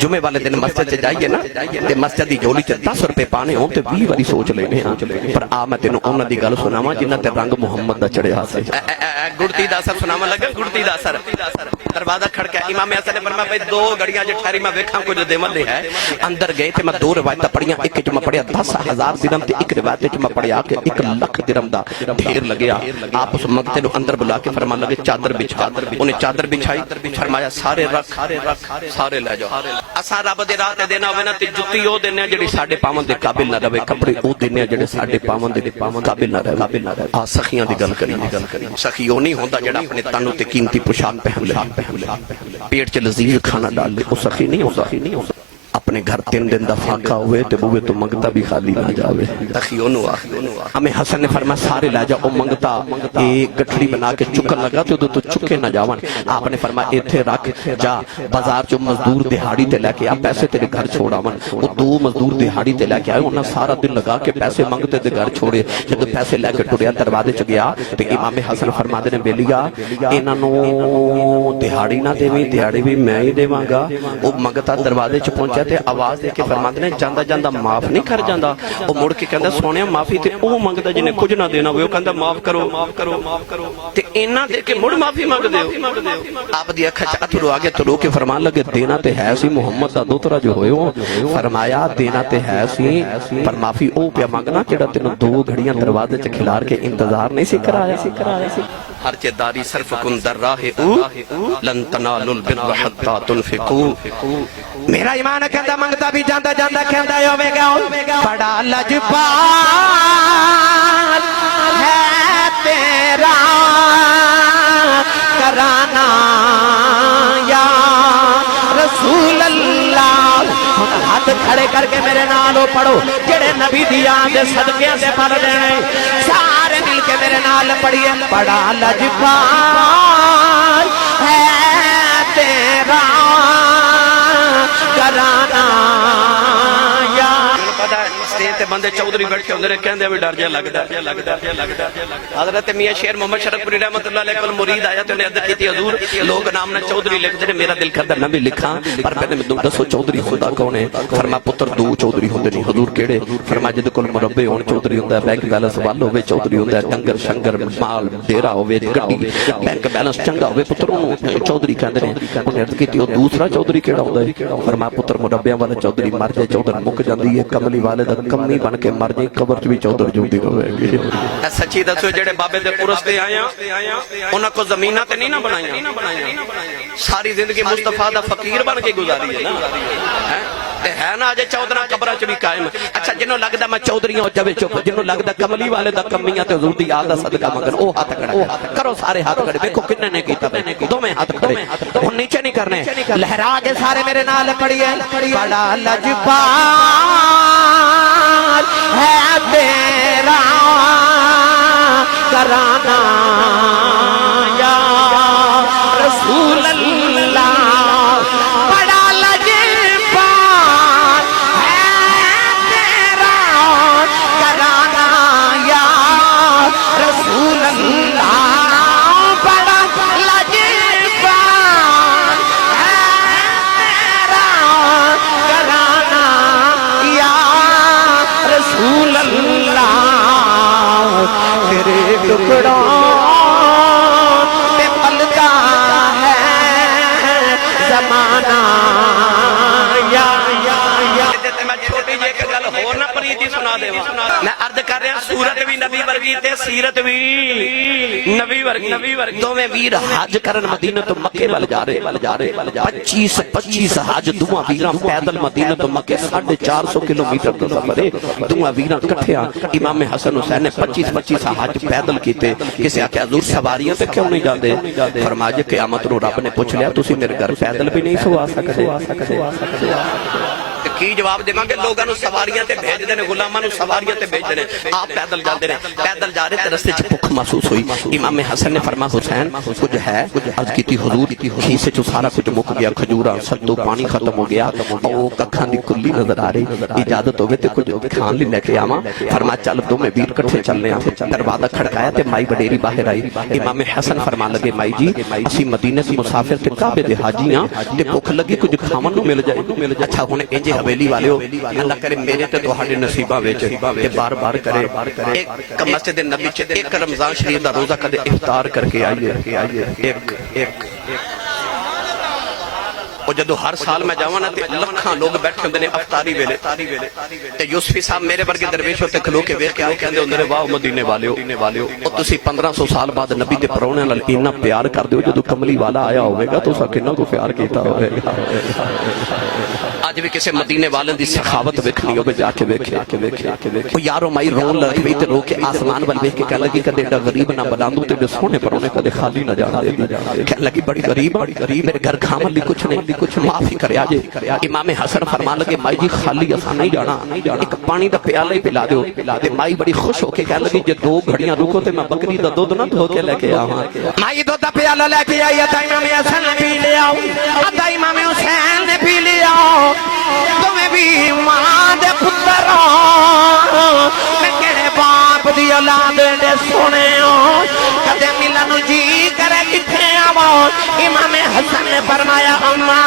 जुमे वाले दिन मस्जिद च जाइए ना ते मस्जिद की झोली च 10 रुपए पाने हो 20 बारी सोच लेने पर आ मैं तेन उन्हां दी गल सुनावां जिन्हां ते रंग मुहम्मद दा चढ़िया से। गुड़ती दा असर सुनावां लगा। गुड़ती दा असर दरवाजा खड़का इमाम हसन ने फरमाया भाई 2 घड़ियां जो ठहरी मैं वेखां कुछ देवन दे है। अंदर गए थे मैं 2 रिवायत पढ़ियां। एक च मैं पढ़िया 10,000 दिरहम ते एक रिवायत च मैं पढ़िया कि 1 लाख दिरहम दा ढेर लगया। आप उस मंगते नु अंदर बुला के फरमान लगे चादर बिछा। उन्हें चादर बिछाई फरमाया सारे रख सारे ले जाओ। असा रब दे राह ते देना होवे ना ते जुत्ती ओ देने जेड़ी साडे पावन दे काबिल ना रहे, कपड़े ओ देने जेड़े साडे पावन दे काबिल ना रहे। आ सखियां दी गल करी। सखी ओ नहीं होंदा जेड़ा अपने तन ते कीमती पोशाक पहन ले, पेट च लजीज खाना डाल ले, ओ सखी नहीं होंदा। अपने घर 3 दिन का फाका हुए तो बुए तो मंगता भी खाली ना जावे। हमें हसन ने फरमाया सारे लै जाओ। मंगता एक गठड़ी बना के चुकन लगा तो चुके ना जावन। आपने फरमाया इथे रख जा बाजार चो मजदूर दिहाड़ी ते लेके आ, पैसे तेरे घर छोड़ावन। वो 2 मजदूर दिहाड़ी ते लेके आए, उन्हें सारा दिन लगा के पैसे मंगते ते घर छोड़े। जब पैसे लैके टुरिया दरवाजे च गया तो इमाम हसन फरमाते ने बेलिया इन्हों दिहाड़ी ना देवी, दिहाड़ी भी मैं ही देवांगा। वो मंगता दरवाजे च पहुंचा आवाज दे के फरमाते ने जांदा जांदा माफ नहीं कर जांदा। वो मुड़ के कहंदा सोनिया माफी ते ओ मंगदा जिन्हें कुछ ना देना होवे, ओ कहंदा माफ करो ते इना दे के मुड़ माफी मंगदे हो। आप दी अखां च अथरू आ गए तो रो के फरमान लगे देना ते है सी मुहम्मद दा दोतरा जो होयो। फरमाया देना ते है सी पर माफी ओ पे मंगना जेड़ा तेनू 2 घड़ियां दरवाजे च खिलार के इंतजार नहीं सी कराया। हर चेदारी सर्फ कुन दर्राहे लन तनालुल बिर्र हत्ता तुनफिकू। मेरा ईमान कहता मंगता भी जांदा जांदा कहता होवेगा बड़ा लजपाल है तेरा कराना या रसूल अल्लाह। हाथ खड़े करके मेरे नाल पढ़ो जेड़े नबी दी याद सदके से पढ़ देने सारे मिल के मेरे नाल पढ़िए। बड़ा लजपाल है तेरा कराना या। पता है स्टेज ते बंदे चौधरी बैठे होंदे ने कहंदे भी डर जा लगदा। हजरत मियां शेर मोहम्मद शरफपुरी रहमतुल्लाह अलैह कोल मुरीद आया तो ने अर्ज कीती हुजूर लोग नाम ना चौधरी लिखदे ने, मेरा दिल करदा ना भी लिखां पर पहले मैं दसो चौधरी होंदा कौन है। फरमा पुत्र 2 चौधरी होंदे ने। हुजूर केड़े? फरमा जिदे कोल मुरब्बे होण चौधरी होंदा है, बैंक बैलेंस वाल होवे चौधरी होंदा है, डंगर शंगर माल डेरा होवे गड्डी बैंक बैलेंस चंगा होवे पुत्र ओनू चौधरी कहंदे ने। उन्हें अर्ज कीती ओ दूसरा चौधरी केड़ा होंदा है? फरमा पुत्र मुरब्बियां वाला चौधरी मर जाए चौधर मुक जांदी है, कमली वाले दा कमी बन के मर जाए कबर च भी चौधर जुंदी होवेगी। सच्ची दसो जेड़े बाबे दे पुरस ते आया उन्हां को जमीनां ते नहीं ना बनाईयां, सारी जिंदगी मुस्तफा दा फकीर बन के गुजारी है ना है ना। अजे चौधरा कबरा च भी कायम। अच्छा जिन्हों लगदा मैं चौधरियां जावे चुप, जिन्हों लगदा कमली वाले दा कमियां ते हुजूर दी याद दा सदका मंगन ओ हाथ खड़ा करो। सारे हाथ खड़े देखो किन्ने ने कीता, दोवें हाथ खड़े हुण नीचे नहीं करने। लहरा के सारे मेरे नाल पढ़िए बड़ा लजपाल है तेरा कराना या रसूल अल्लाह। बड़ा लजपाल है तेरा कराना या रसूल अल्लाह। बड़ा लजपाल है तेरा कराना या रसूल अल्लाह। तेरे टुकड़ों पे पलता है जमाना या। मैं छोटी जी एक गल होर ना प्रीति सुना देवां। मैं अर्ज कर रहा सूरत भी नबी वर्गी ते सीरत भी नबी वर्गी। दोवें वीर हज करन मदीना तो मक्के वल जा रहे 25 हज दुआ वीरां पैदल मदीना तो मक्के 450 किलोमीटर का सफर है। दुआ वीरां इकट्ठियां इमाम हसन हुसैन ने 25 हज पैदल कीते। किसी आख्या हुजूर सवारियां ते क्यों नहीं जाते? फरमाया क़यामत नूं रब ने पूछ लिया तुसीं मेरे घर पैदल भी नहीं सो आ सकदे। ਤੇ ਕੀ ਜਵਾਬ ਦੇਵਾਂਗੇ? ਲੋਕਾਂ ਨੂੰ ਸਵਾਰੀਆਂ ਤੇ ਭੇਜਦੇ ਨੇ, ਗੁਲਾਮਾਂ ਨੂੰ ਸਵਾਰੀਆਂ ਤੇ ਭੇਜਦੇ ਨੇ, ਆਪ ਪੈਦਲ ਜਾਂਦੇ ਨੇ। पैदल जा रहे थे, रस्ते च भुख महसूस हुई। इमाम हसन ने फरमा हुसैन कुछ है? अर्ज की हुजूर खीसे चो सारा कुछ मुक गया, खजूरा सत्तू पानी खत्म हो गया, और कखा दी कुल्ली नजर आ रही, इजाजत होवे ते कुछ खान ली लेके आवा। फरमा चल दो मैं वीर कट्ठे चलने आ। दरवाजा खड़काया ते माई वडेरी बाहर आई। इमाम हसन फरमा लगे माई जी असी मदीने से मुसाफिर ते काबे दे हाजी हां ते भुख लगी कुछ खावन नूं मिल जाए। अच्छा हुण इंज हवेली वालिओ अल्लाह करे मेरे ते तुहाडे नसीबां विच ते बार-बार करे एक मस्जिद नबी च एक रमजान शरीफ दा रोजा कदे इफ्तार करके आइए। एक और जदों हर साल मैं जावां ना ते लखां लोग बैठे हुंदे ने अफ्तारी वेले ते यूसुफी साहब मेरे वर्गे दरवेश उत्ते खलो के वेख के आ कहंदे हुंदे ने वाह मदीने वालिओ ओ तुसी 1500 साल बाद नबी दे परौणिਆਂ नाल इन्ना प्यार करदे हो, जदों कमली वाला आया होवेगा तुसां किन्ना को प्यार कीता होवेगा। अज भी किसी मदीने वाले की सखावत वेखनी हो जाके वेखे यारो माई रोन लग पई ते रो के आसमान वाल वेख के कह लगी कदे एडा गरीब ना बनांदू ते सोने परौने कदे खाली ना जाना दे। कह लगी बड़ी गरीब मेरे घर खावन ली कुछ नहीं, माफी करया जे। इमाम हसन फरमा लगे माई जी खाली असा नहीं जाना, एक पानी दा प्याला ही पिला दो। ते माई बड़ी खुश होके कह लगी जे 2 घड़ियां रुको ते मैं बकरी दा दूध ना धो के लेके आवां। माई दूध दा प्याला लेके आई, अदा इमाम हसन ने पी लिया, अदा इमाम हुसैन ने पी लिया। तुम्हें भी मां दे पुत्र हो, मैं केड़े बाप दी औलाद दे सोने हो, कदे मिलन जी करे किथे आवो। इमाम हसन ने फरमाया अम्मा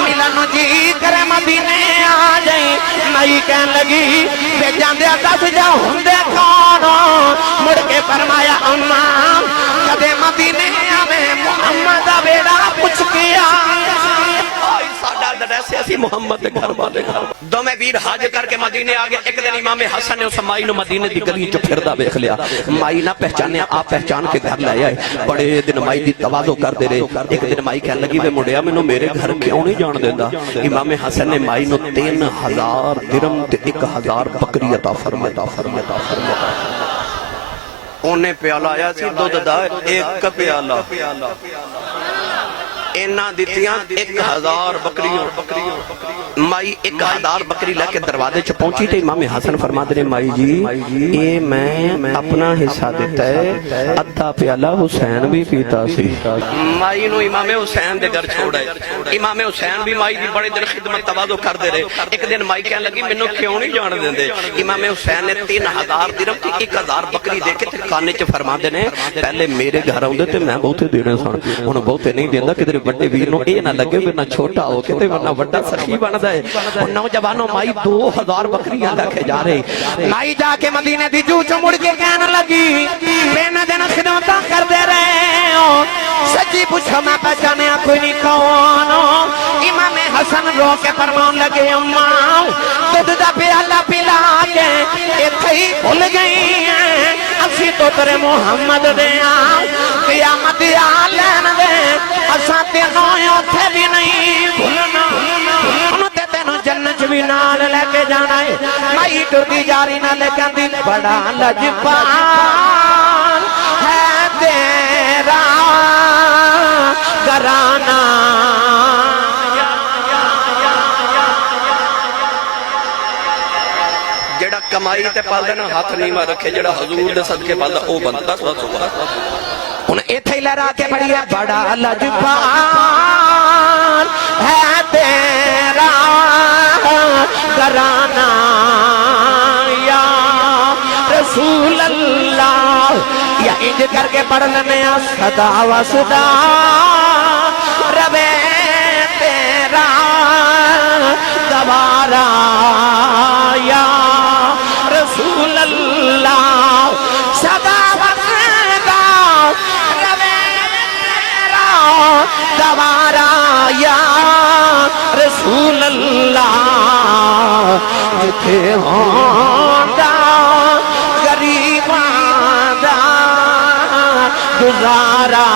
मिलन जी करे मदीने आ जाई। मई कहन लगी वे जांदे दस जा हुंदे कौन? मुड़ के फरमाया अम्मा कदे मदीने आवे मुहम्मद दा बेड़ा पुछ के आ। मुहम्मद के घर वाले दोवें वीर हज करके मदीने आ गए। एक दिन इमाम हसन ने उस माई नूं मदीने दी गली च फिरदा वेख लिया। माई ना पहचाने आप पहचान के घर ले आए। बड़े दिन माई दी तवाज़ो करदे रहे। एक दिन माई कहन लगी वे मुंडिया मैनूं मेरे घर क्यों नहीं जान देंदा? इमाम हसन ने माई नूं 3000 दिरहम ते 1000 बकरी अता फरमाया। ओने प्याला आया सी दुध दा एक प्याला इन्ना दित्तियां 1000 बकरियां। माई 1000 बकरी लेके दरवाजे च पहुंची ते इमाम हसन फरमाते ने माई जी ये मैं अपना हिस्सा दिता है, अद्धा प्याला हुसैन भी पीता सी। माई नूं इमाम हुसैन दे घर छोड़ा। इमाम हुसैन भी माई दी बड़े दिन खिदमत तवाज़ो करदे रहे। एक दिन माई कहन लगी मैनूं क्यों नहीं जान देंदे? इमाम हुसैन ने 3000 दिरहम ते 1000 बकरी दे के काने च फरमाते ने पहले मेरे घर आउंदे ते मैं बहुते देने सन, हुण बहुते नहीं देंदा। किधर बड़े वीर नूं ए ना लगे वरना छोटा हो के ते वरना बड़ा सखी बनदा है। नौजवानों माई 2000 बकरियां लेके जा रहे। माई जाके मदीने दी जू च मुड़ के कहन लगी मैंने दिन खिदमत करदे रहे हो, सच्ची पूछो मैं पहचाने कोई नहीं कौन? इमाम हसन रो के फरमान लगे अम्मा दूध दा प्याला पिला के इत्थे ही भुल गई है, असी तो तेरे मुहम्मद दे आ क़यामत आ लैन दे, असा तेनों उथे भी नहीं भूलना, तेनों जन्नत भी नाल लेके जाना है। माई टुरदी जा रही ना कहंदी बड़ा लजपाल है तेरा घराना। जेड़ा कमाई ते पालदा ना हाथ नीवा रखे, जेड़ा हजूर दे सदके पालदा ओ बनदा। हुण इत्थे ही लहरा के बड़ी है बड़ा लजपाल है तेरा घराना या रसूल अल्लाह। या इंज करके पढ़ लेने सदा व सदा रवे तेरा गवारा या रसूल अल्लाह। सदा गवारा या रसूल अल्लाह। जिथे होंदा गरीबां दा गुजारा